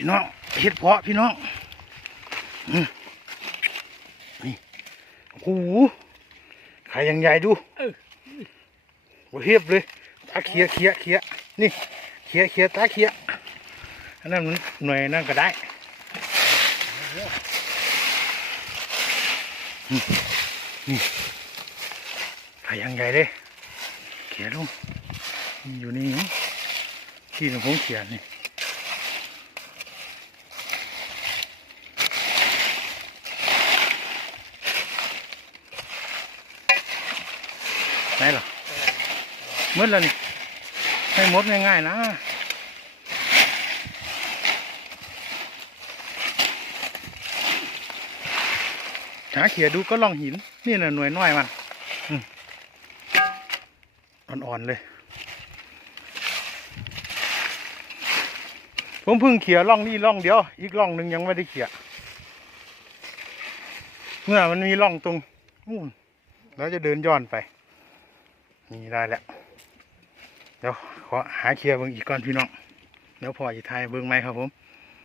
พี่น้องเห็ดเพาะพี่น้องนี่โอ้โหขายยังใหญ่ดูโอ้เฮียบเลยตาเขียเขียเขียนี่เขียเขียตาเขียอันนั้นมันหน่วยนั่นก็ได้นี่ขายยังใหญ่เลยเขียลงอยู่นี่ที่หลวงพ่อเขียนี่ ไหนเหรอมืดแล้วนี่ให้มดง่ายๆนะหาเขียดูก็ลองหิน นี่น่ะหน่วยน้อยมันอ่อนๆเลย ผมเพิ่งเขียร่องนี่ร่องเดียว อีกร่องหนึ่งยังไม่ได้เขียเมื่อมันมีร่องตรงนู่นแล้วจะเดินย้อนไป นี่ได้แล้วเดี๋ยวขอหาเคลียร์เบิ้งอีกก่อนพี่น้องเดี๋ยวพอจะทายเบิ้งไหมครับผม